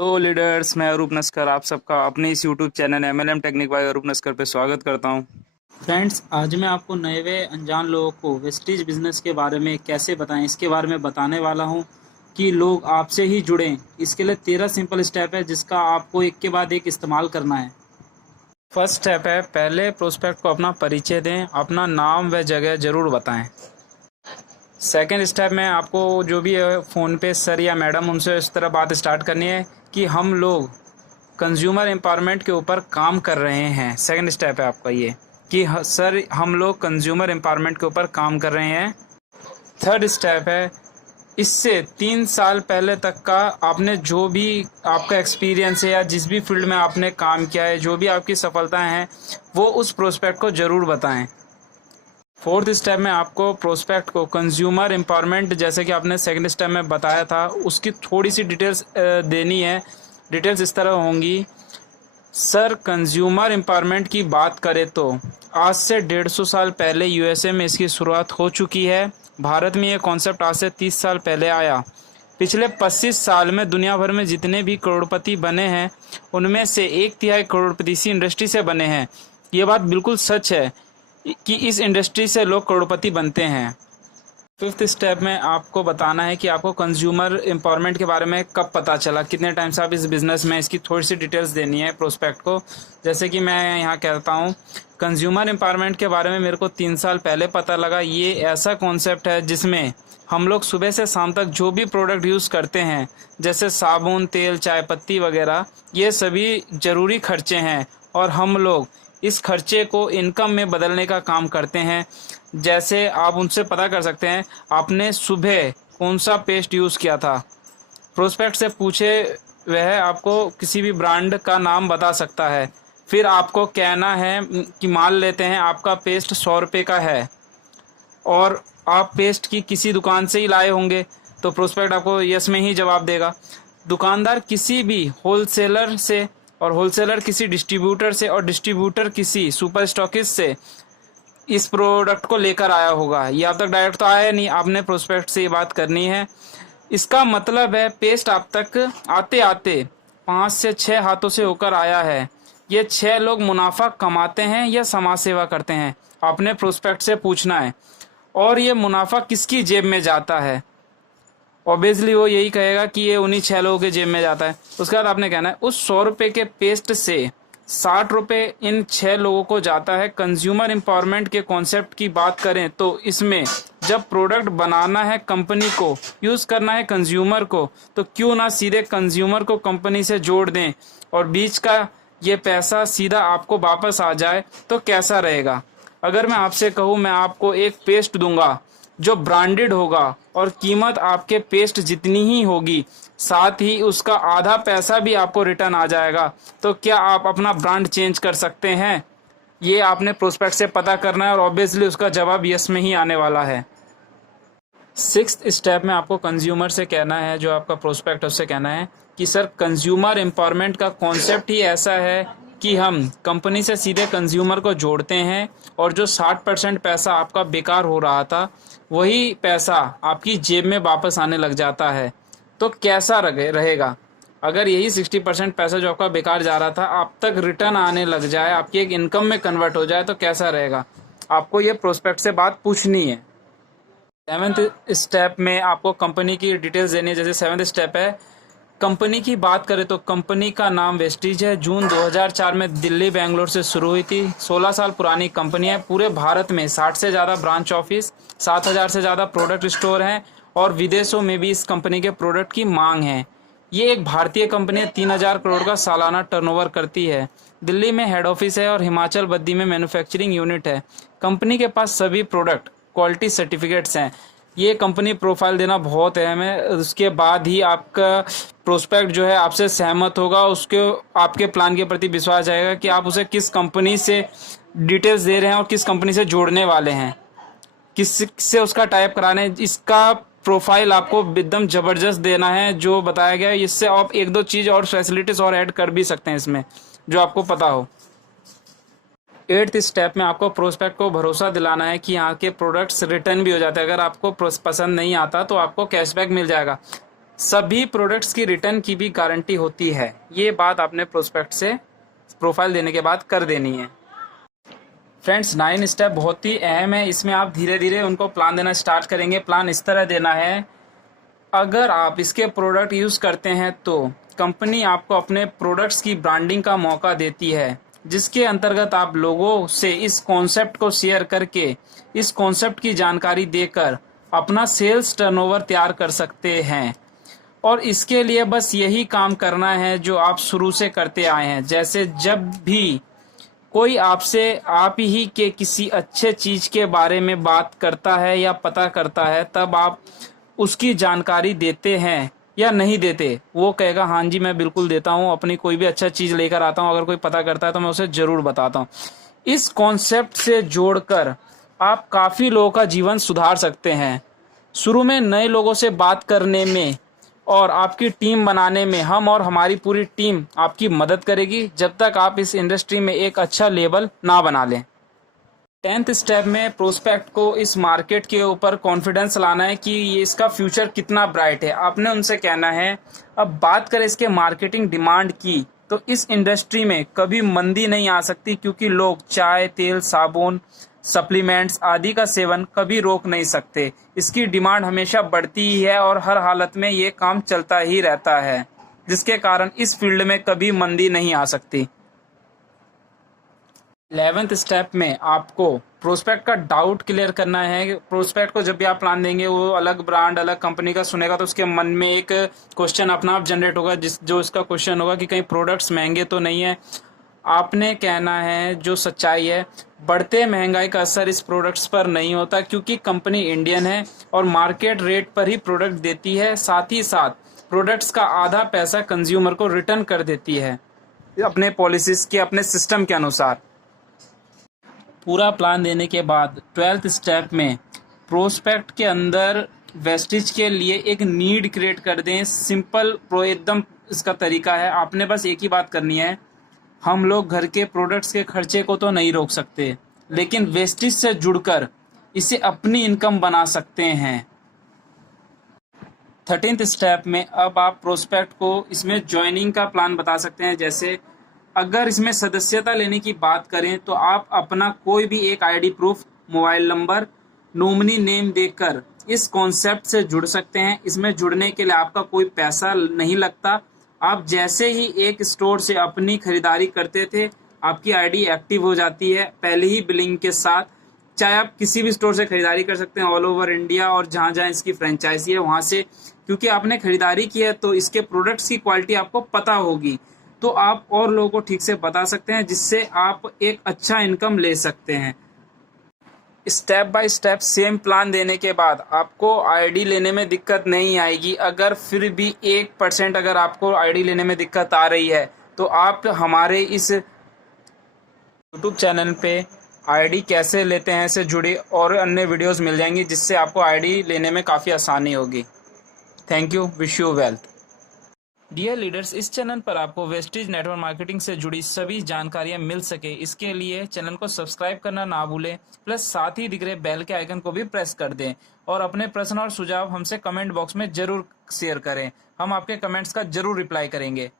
तो लीडर्स, मैं अरूप नस्कर आप सबका अपने इस YouTube channel MLM technique by Arup Naskar पे स्वागत करता हूं। फ्रेंड्स, आज मैं आपको नए व अनजान लोगों को वेस्टीज बिजनेस के बारे में कैसे बताएं इसके बारे में बताने वाला हूं कि लोग आपसे ही जुड़ें। इसके लिए 13 सिंपल स्टेप है जिसका आपको एक के बाद एक इस्तेमाल करना है। फर्स्ट स्टेप है, पहले प्रोस्पेक्ट को अपना परिचय दें, अपना नाम व जगह जरूर बताएं। सेकेंड स्टेप में आपको जो भी फ़ोन पे सर या मैडम उनसे इस तरह बात स्टार्ट करनी है कि हम लोग कंज्यूमर एम्पावरमेंट के ऊपर काम कर रहे हैं। सेकंड स्टेप है आपका ये कि सर हम लोग कंज्यूमर एम्पावरमेंट के ऊपर काम कर रहे हैं। थर्ड स्टेप है, इससे 3 साल पहले तक का आपने जो भी आपका एक्सपीरियंस है या जिस भी फील्ड में आपने काम किया है, जो भी आपकी सफलताएं हैं, वो उस प्रोस्पेक्ट को ज़रूर बताएं। फोर्थ स्टेप में आपको प्रोस्पेक्ट को कंज्यूमर एम्पावरमेंट, जैसे कि आपने सेकंड स्टेप में बताया था, उसकी थोड़ी सी डिटेल्स देनी है। डिटेल्स इस तरह होंगी, सर कंज्यूमर एम्पावरमेंट की बात करें तो आज से 150 साल पहले USA में इसकी शुरुआत हो चुकी है। भारत में ये कॉन्सेप्ट आज से 30 साल पहले आया। पिछले 25 साल में दुनिया भर में जितने भी करोड़पति बने हैं उनमें से 1/3 करोड़पति इसी इंडस्ट्री से बने हैं। ये बात बिल्कुल सच है कि इस इंडस्ट्री से लोग करोड़पति बनते हैं। फिफ्थ स्टेप में आपको बताना है कि आपको कंज्यूमर एम्पावरमेंट के बारे में कब पता चला, कितने टाइम से आप इस बिज़नेस में, इसकी थोड़ी सी डिटेल्स देनी है प्रोस्पेक्ट को। जैसे कि मैं यहाँ कहता हूँ, कंज्यूमर एम्पावरमेंट के बारे में मेरे को 3 साल पहले पता लगा। ये ऐसा कॉन्सेप्ट है जिसमें हम लोग सुबह से शाम तक जो भी प्रोडक्ट यूज़ करते हैं, जैसे साबुन, तेल, चाय पत्ती वगैरह, ये सभी ज़रूरी खर्चे हैं और हम लोग इस खर्चे को इनकम में बदलने का काम करते हैं। जैसे आप उनसे पता कर सकते हैं आपने सुबह कौन सा पेस्ट यूज़ किया था, प्रोस्पेक्ट से पूछे, वह आपको किसी भी ब्रांड का नाम बता सकता है। फिर आपको कहना है कि मान लेते हैं आपका पेस्ट 100 रुपये का है और आप पेस्ट की किसी दुकान से ही लाए होंगे, तो प्रोस्पेक्ट आपको यस में ही जवाब देगा। दुकानदार किसी भी होलसेलर से और होलसेलर किसी डिस्ट्रीब्यूटर से और डिस्ट्रीब्यूटर किसी सुपर स्टॉकिस्ट से इस प्रोडक्ट को लेकर आया होगा। ये आप तक डायरेक्ट तो आया नहीं, आपने प्रोस्पेक्ट से ये बात करनी है। इसका मतलब है पेस्ट आप तक आते आते 5 से 6 हाथों से होकर आया है। ये 6 लोग मुनाफा कमाते हैं या समाज सेवा करते हैं, आपने प्रोस्पेक्ट से पूछना है। और ये मुनाफा किसकी जेब में जाता है, ऑब्वियसली वो यही कहेगा कि ये उन्हीं 6 लोगों के जेब में जाता है। उसके बाद आपने कहना है उस 100 रुपये के पेस्ट से 60 रुपये इन 6 लोगों को जाता है। कंज्यूमर एम्पावरमेंट के कॉन्सेप्ट की बात करें तो इसमें जब प्रोडक्ट बनाना है कंपनी को, यूज़ करना है कंज्यूमर को, तो क्यों ना सीधे कंज्यूमर को कंपनी से जोड़ दें और बीच का ये पैसा सीधा आपको वापस आ जाए, तो कैसा रहेगा। अगर मैं आपसे कहूँ मैं आपको एक पेस्ट दूंगा जो ब्रांडेड होगा और कीमत आपके पेस्ट जितनी ही होगी, साथ ही उसका आधा पैसा भी आपको रिटर्न आ जाएगा, तो क्या आप अपना ब्रांड चेंज कर सकते हैं? ये आपने प्रोस्पेक्ट से पता करना है और ऑब्वियसली उसका जवाब यस में ही आने वाला है। सिक्स्थ स्टेप में आपको कंज्यूमर से कहना है, जो आपका प्रोस्पेक्ट उससे कहना है कि सर कंज्यूमर एम्पावरमेंट का कॉन्सेप्ट ही ऐसा है कि हम कंपनी से सीधे कंज्यूमर को जोड़ते हैं और जो 60% पैसा आपका बेकार हो रहा था वही पैसा आपकी जेब में वापस आने लग जाता है, तो कैसा रहेगा। अगर यही 60% पैसा जो आपका बेकार जा रहा था आप तक रिटर्न आने लग जाए, आपकी एक इनकम में कन्वर्ट हो जाए, तो कैसा रहेगा। आपको ये प्रोस्पेक्ट से बात पूछनी है। 7th स्टेप में आपको कंपनी की डिटेल्स देनी है। जैसे 7th स्टेप है, कंपनी की बात करें तो कंपनी का नाम वेस्टीज है। जून 2004 में दिल्ली बेंगलोर से शुरू हुई थी। 16 साल पुरानी कंपनी है। पूरे भारत में 60 से ज़्यादा ब्रांच ऑफिस, 7000 से ज़्यादा प्रोडक्ट स्टोर हैं और विदेशों में भी इस कंपनी के प्रोडक्ट की मांग है। ये एक भारतीय कंपनी है, 3000 करोड़ का सालाना टर्नओवर करती है। दिल्ली में हेड ऑफिस है और हिमाचल बद्दी में मैन्युफैक्चरिंग यूनिट है। कंपनी के पास सभी प्रोडक्ट क्वालिटी सर्टिफिकेट्स हैं। ये कंपनी प्रोफाइल देना बहुत अहम है, उसके बाद ही आपका प्रोस्पेक्ट जो है आपसे सहमत होगा, उसके आपके प्लान के प्रति विश्वास जाएगा कि आप उसे किस कंपनी से डिटेल्स दे रहे हैं और किस कंपनी से जोड़ने वाले हैं, किस से उसका टाइप कराने। इसका प्रोफाइल आपको एकदम ज़बरदस्त देना है जो बताया गया है। इससे आप 1-2 चीज़ और फैसिलिटीज़ और ऐड कर भी सकते हैं इसमें, जो आपको पता हो। 8th स्टेप में आपको प्रोस्पेक्ट को भरोसा दिलाना है कि यहाँ के प्रोडक्ट्स रिटर्न भी हो जाते हैं। अगर आपको पसंद नहीं आता तो आपको कैशबैक मिल जाएगा। सभी प्रोडक्ट्स की रिटर्न की भी गारंटी होती है। ये बात आपने प्रोस्पेक्ट से प्रोफाइल देने के बाद कर देनी है। फ्रेंड्स 9 स्टेप बहुत ही अहम है, इसमें आप धीरे धीरे उनको प्लान देना स्टार्ट करेंगे। प्लान इस तरह देना है, अगर आप इसके प्रोडक्ट यूज़ करते हैं तो कंपनी आपको अपने प्रोडक्ट्स की ब्रांडिंग का मौका देती है, जिसके अंतर्गत आप लोगों से इस कॉन्सेप्ट को शेयर करके, इस कॉन्सेप्ट की जानकारी देकर अपना सेल्स टर्नओवर तैयार कर सकते हैं। और इसके लिए बस यही काम करना है जो आप शुरू से करते आए हैं। जैसे जब भी कोई आपसे आप ही के किसी अच्छे चीज के बारे में बात करता है या पता करता है, तब आप उसकी जानकारी देते हैं या नहीं देते, वो कहेगा हाँ जी मैं बिल्कुल देता हूँ, अपनी कोई भी अच्छा चीज लेकर आता हूँ, अगर कोई पता करता है तो मैं उसे जरूर बताता हूँ। इस कॉन्सेप्ट से जोड़कर आप काफी लोगों का जीवन सुधार सकते हैं। शुरू में नए लोगों से बात करने में और आपकी टीम बनाने में हम और हमारी पूरी टीम आपकी मदद करेगी, जब तक आप इस इंडस्ट्री में एक अच्छा लेवल ना बना लें। 10th स्टेप में प्रोस्पेक्ट को इस मार्केट के ऊपर कॉन्फिडेंस लाना है कि ये इसका फ्यूचर कितना ब्राइट है। आपने उनसे कहना है, अब बात करें इसके मार्केटिंग डिमांड की, तो इस इंडस्ट्री में कभी मंदी नहीं आ सकती, क्योंकि लोग चाय, तेल, साबुन, सप्लीमेंट्स आदि का सेवन कभी रोक नहीं सकते। इसकी डिमांड हमेशा बढ़ती ही है और हर हालत में ये काम चलता ही रहता है, जिसके कारण इस फील्ड में कभी मंदी नहीं आ सकती। 11th स्टेप में आपको प्रोस्पेक्ट का डाउट क्लियर करना है। प्रोस्पेक्ट को जब भी आप प्लान देंगे, वो अलग ब्रांड, अलग कंपनी का सुनेगा तो उसके मन में एक क्वेश्चन अपना आप जनरेट होगा, जो इसका क्वेश्चन होगा कि कहीं प्रोडक्ट्स महंगे तो नहीं है। आपने कहना है जो सच्चाई है, बढ़ते महंगाई का असर इस प्रोडक्ट्स पर नहीं होता, क्योंकि कंपनी इंडियन है और मार्केट रेट पर ही प्रोडक्ट देती है। साथ ही साथ प्रोडक्ट्स का आधा पैसा कंज्यूमर को रिटर्न कर देती है अपने पॉलिसीज के, अपने सिस्टम के अनुसार। पूरा प्लान देने के बाद 12th स्टेप में प्रोस्पेक्ट के अंदर वेस्टिज के लिए एक नीड क्रिएट कर दें। सिंपल एकदम इसका तरीका है, आपने बस एक ही बात करनी है, हम लोग घर के प्रोडक्ट्स के खर्चे को तो नहीं रोक सकते, लेकिन वेस्टिज से जुड़कर इसे अपनी इनकम बना सकते हैं। 13th स्टेप में अब आप प्रोस्पेक्ट को इसमें ज्वाइनिंग का प्लान बता सकते हैं। जैसे अगर इसमें सदस्यता लेने की बात करें तो आप अपना कोई भी एक ID proof, mobile number, nominee name देकर इस कॉन्सेप्ट से जुड़ सकते हैं। इसमें जुड़ने के लिए आपका कोई पैसा नहीं लगता। आप जैसे ही एक स्टोर से अपनी खरीदारी करते थे, आपकी आईडी एक्टिव हो जाती है पहले ही बिलिंग के साथ। चाहे आप किसी भी स्टोर से खरीदारी कर सकते हैं ऑल ओवर इंडिया, और जहाँ जहाँ इसकी फ्रेंचाइजी है वहाँ से, क्योंकि आपने खरीदारी की है तो इसके प्रोडक्ट्स की क्वालिटी आपको पता होगी, तो आप और लोगों को ठीक से बता सकते हैं, जिससे आप एक अच्छा इनकम ले सकते हैं। Step by step same plan देने के बाद आपको आईडी लेने में दिक्कत नहीं आएगी। अगर फिर भी 1% अगर आपको आईडी लेने में दिक्कत आ रही है तो आप हमारे इस यूट्यूब चैनल पे आईडी कैसे लेते हैं से जुड़ी और अन्य वीडियोस मिल जाएंगी, जिससे आपको आईडी लेने में काफ़ी आसानी होगी। Thank you, wish you wealth. Dear leaders, इस चैनल पर आपको वेस्टिज नेटवर्क मार्केटिंग से जुड़ी सभी जानकारियां मिल सके, इसके लिए चैनल को सब्सक्राइब करना ना भूलें, प्लस साथ ही दिख रहे बेल के आइकन को भी प्रेस कर दें और अपने प्रश्न और सुझाव हमसे कमेंट बॉक्स में जरूर शेयर करें। हम आपके कमेंट्स का जरूर रिप्लाई करेंगे।